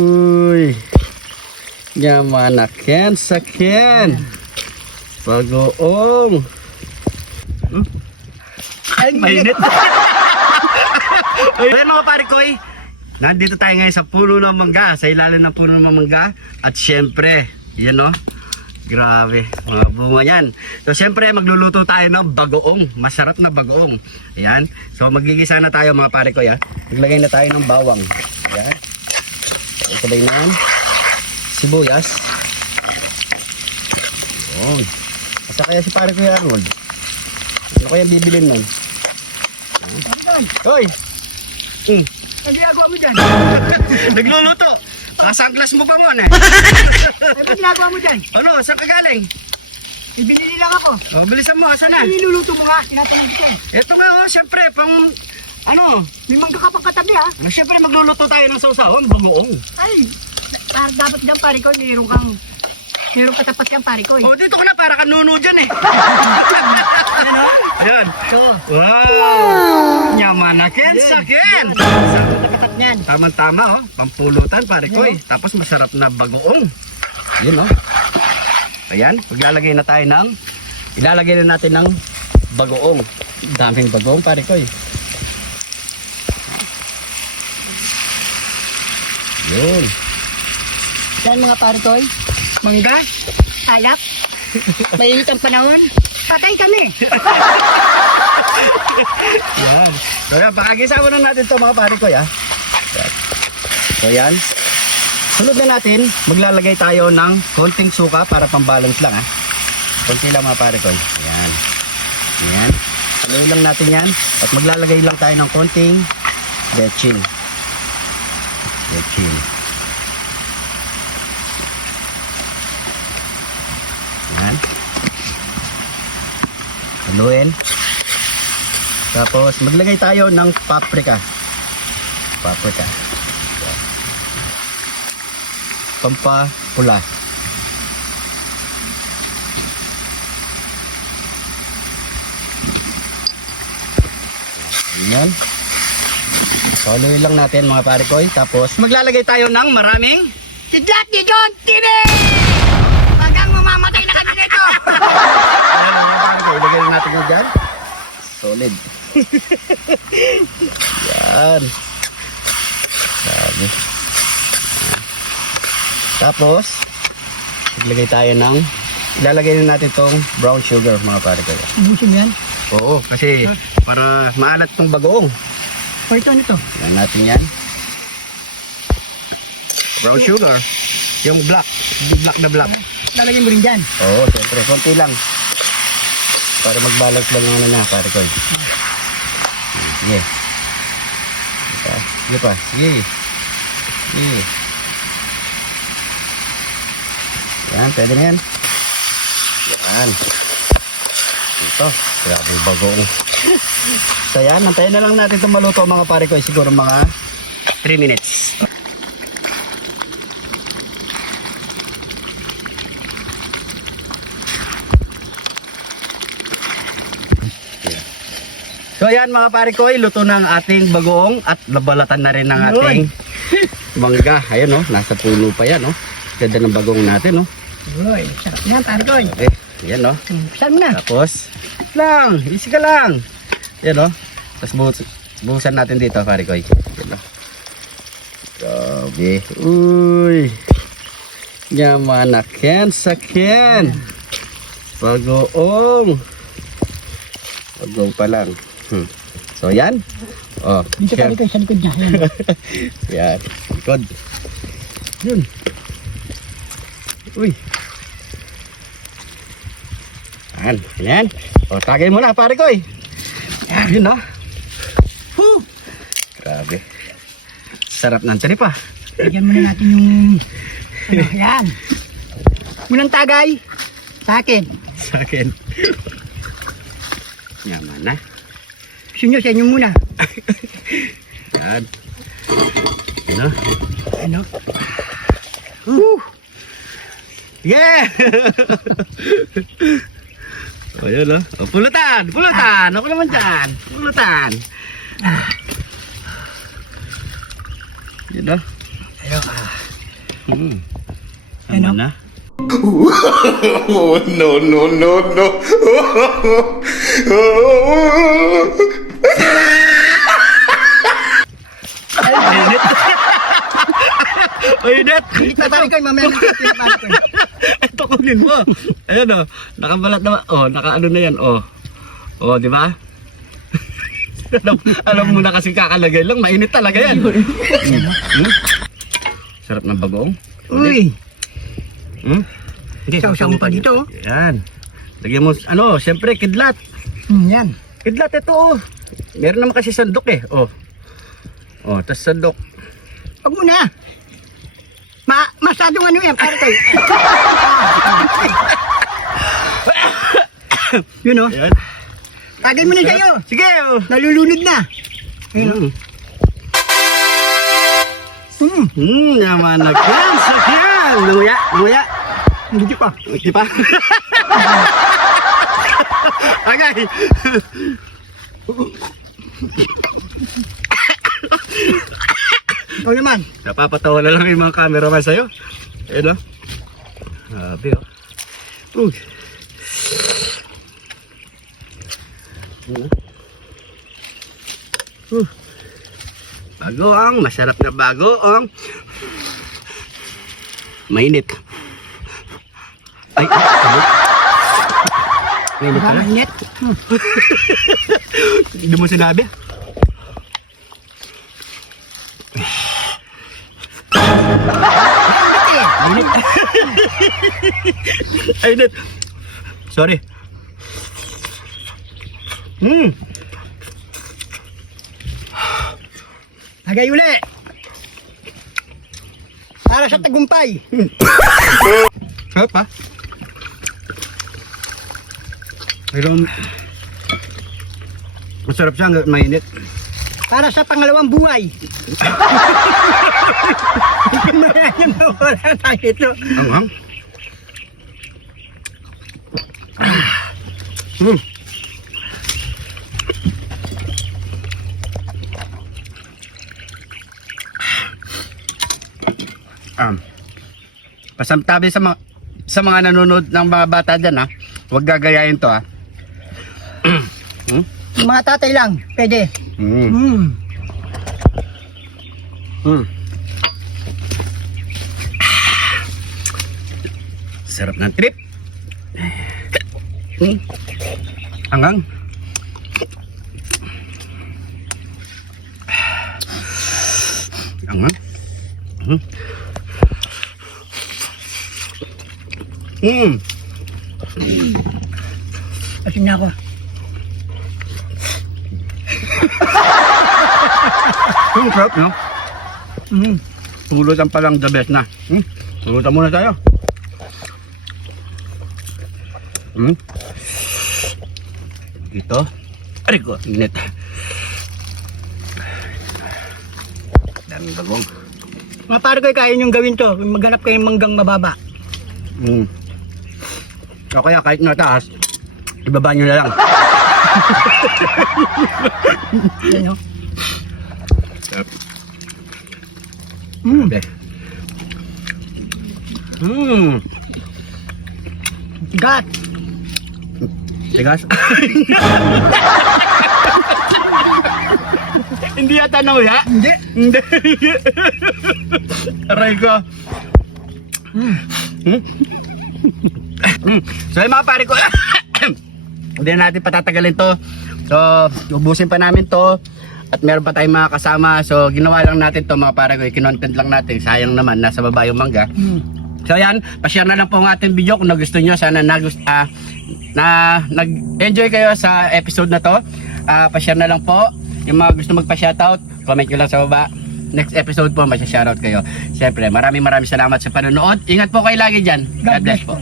Uy, yaman na Ken sa Ken. Bagoong. Ay, mainit. Ayan mga parikoy, nandito tayo ngayon sa puno ng mangga, sa ilalim ng puno ng mangga. At syempre, yan o, grabe, mga bunga yan. So syempre, magluluto tayo ng bagoong, masarap na bagoong. Ayan, so magigisa na tayo mga parikoy ha. Maglagay na tayo ng bawang. Ayan, ikalay na yan, sibuyas. Ayan, asa kaya si parikoy Arnold? Ano kaya bibilin nun? Hoy! Ang ginagawa mo dyan? Nagluluto! Sunglass mo pa mo eh! Ano ginagawa mo dyan? Ano? Saan ka galing? Ibinili lang ako. Oh, bilisan mo, saan na? Ano niluluto mo nga? Tinatanong kita eh. Ito nga oh, syempre, pang... Ano? May mangga ka pang katabi ha? Syempre magluluto tayo ng sausawan, bagoong. Ay, dapat dyan pare ko, mayroong katapat yan pare ko eh. Oh, dito ka na para kanuno dyan eh. Ano? Ayan. So, Wow! Yaman na Ken sa Ken! katapat niyan. Tama-tama oh, pampulutan pare ko eh. Tapos masarap na bagoong. Yun oh. Ayan, maglalagay na tayo ng, ilalagay na natin ng bagoong. Daming bagoong pare ko eh. Yun. Yan mga pare ko eh. Mangga, talak, mainit ang panahon. Patay kami. Yan. So yan, pakagisa na natin ito mga pare ko ya. So yan. Sunod na natin, maglalagay tayo ng konting suka para pang-balance lang ha. Konti lang mga pare ko. Yan. Yan. Haluin lang natin yan. At maglalagay lang tayo ng konting betchin. Betchin. Yan. Haluin. Tapos maglagay tayo ng paprika. Paprika. Yan. Pampapula. Yan. Haluin lang natin mga parikoy. Tapos maglalagay tayo ng maraming Sidlat ni John TV! Hanggang mamamatay na kami nito! Ayan mga parikoy, ilagay lang natin yun dyan. Solid. Yan. Sabi. Tapos ilalagay tayo ng, ilalagay na natin tong brown sugar mga parikoy. Ubusin yan? Oo, kasi para maalat tong bagoong. O ito, ano ito? Yan natin yan. Brown sugar. Yung black. Yung black na black. Lalagyan mo rin dyan. Oo, siyempre. Konti lang. Para mag-balance lang yung ano na, pare ko. Sige. Sige pa. Sige. Sige. Yan, pwede na yan. Yan. Ito. Grabe yung bagoong. So yan, nantayin na lang natin itong maluto mga pare ko. Siguro mga 3 minutes. So yan mga pare ko, luto na ang ating bagoong at nabalatan na rin ng ating mangga. Ayan oh, nasa puno pa yan oh. Ganda ng bagoong natin oh. Uy, sarap yan pare ko. Yan oh. Saan mo na? Tapos, lang, easy ka lang. Yan oh. Tapos buhusan natin dito pare ko. Yan oh. Grabe. Uy. Yaman na Ken sa Ken. Bagoong. Bagoong pa lang. So yan. Oh, Dito pare ko, sa likod niya. Yan. yan. Likod. Yun. Uy. Yan. Yan. O, tagay mo na pare ko eh. Yun oh. Whew. Grabe. Sarap ng tripa. Lagyan muna natin yung... Ano, yan. Munang tagay. Sa akin. Sa akin. Yaman na. Gusto nyo, sa inyo muna. Yan. Ano? Ano? Yeah! O yun oh. O, pulutan! Pulutan! Ako naman dyan. Pulutan. Yun oh. Ayok ah. Tama na. Oh, no, no, no, no. Mainit! Ito pare ko, mamaya na ito pare ko. Ito kunin mo. Ayun oh, nakabalat na. Oh, nakaano na yan. Oh. Oh, di ba? alam mo na kasi kakalagay lang, mainit talaga yan. Sarap ng bagong. Uy, Hindi, sausaw mo pa dito. Yan. Lagyan mo, ano, siyempre, kidlat. Yan. Kidlat ito, oh. Meron naman kasi sandok eh. Oh. Oh, tas sandok. Huwag mo na. Masyadong ano yan, pare ko. Yun o. Ayan. Tagay mo na sa'yo. Sige, oh. Nalulunod na. Ayun o. Yaman na yan, sakyan. Nanguya, nanguya. Hindi pa. Hindi pa. Agay. Ikaw naman. Napapatawa na lang yung mga cameraman sa'yo. Ayun o. Sabi o. Uy. Bagoong, masarap na bagoong. Mainit. Ay, ano? Mainit pala. Mainit. Hindi mo sinabi. Mainit. Mainit. Sorry. Tagay uli. Para sa tagumpay. Sarap ha? Mayroon... Masarap siya hanggang mainit. Para sa pangalawang buhay. Maraming wala tayo ito. Ang pasamtabi sa mga nanonood ng mga bata dyan ha. Huwag gagayain to ha. Yung mga tatay lang, pwede. Sarap ng trip. Angang. Angang. Asin na ako. Sarap no? Tulutan pa lang the best na. Tulutan muna tayo. Dito. Aray ko, init. Daming bagong. Mga pare ko, kaya niyong gawin to. Maghanap kayo ng manggang mababa. O kaya kahit nataas, ibaba nyo na lang. Yan o. Grabe. Gat. Tigas? Hindi yata nauya? Hindi. Hindi. Aray ko. So yung mga pare ko, hindi na natin patatagalin to. So, ubusin pa namin to. At meron pa tayong mga kasama. So, ginawa lang natin to mga pare ko. Kinontent lang natin. Sayang naman, nasa baba yung mangga. So yan, pa-share na lang po ang ating video kung nagustuhan nyo. Sana nag-enjoy kayo sa episode na to. Pa-share na lang po. Yung mga gusto magpa-shoutout, comment nyo lang sa baba. Next episode po, masya-shoutout kayo. Siyempre, maraming salamat sa panonood. Ingat po kayo lagi dyan. God bless po.